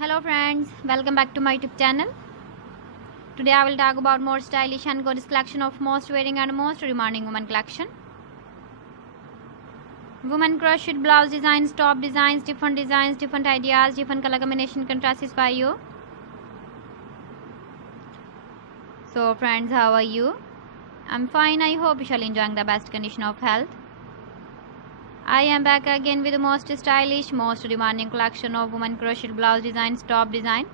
Hello friends, welcome back to my YouTube channel. Today I will talk about more stylish and gorgeous collection of most wearing and most demanding women collection. Women crocheted blouse designs, top designs, different ideas, different color combination contrasts for you. So friends, how are you? I'm fine. I hope you shall enjoying the best condition of health. I am back again with the most stylish, most demanding collection of women crocheted blouse designs, top design.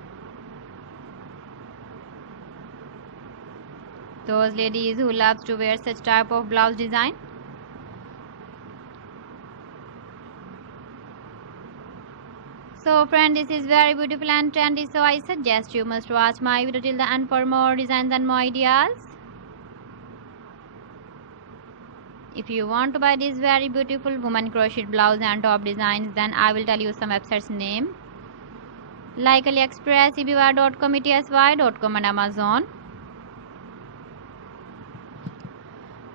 Those ladies who loves to wear such type of blouse design. So friend, this is very beautiful and trendy, so I suggest you must watch my video till the end for more designs and more ideas. If you want to buy this very beautiful woman crocheted blouse and top designs, then I will tell you some websites name like AliExpress, eBay.com, ETSY.com and Amazon.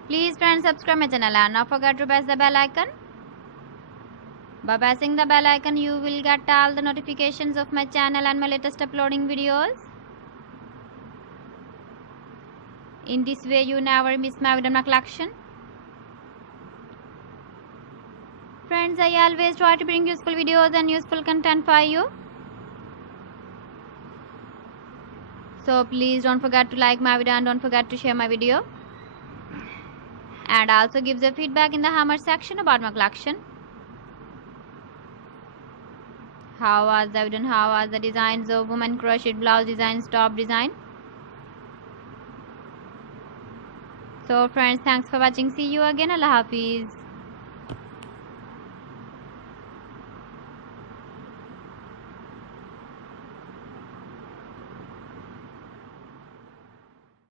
Please friends, subscribe my channel and not forget to press the bell icon. By pressing the bell icon, you will get all the notifications of my channel and my latest uploading videos. In this way, you never miss my video collection. Friends, I always try to bring useful videos and useful content for you. So please don't forget to like my video and don't forget to share my video. And also give the feedback in the hammer section about my collection. How was the video and how was the designs of women crocheted blouse designs, top design. So friends, thanks for watching. See you again. Allah Hafiz.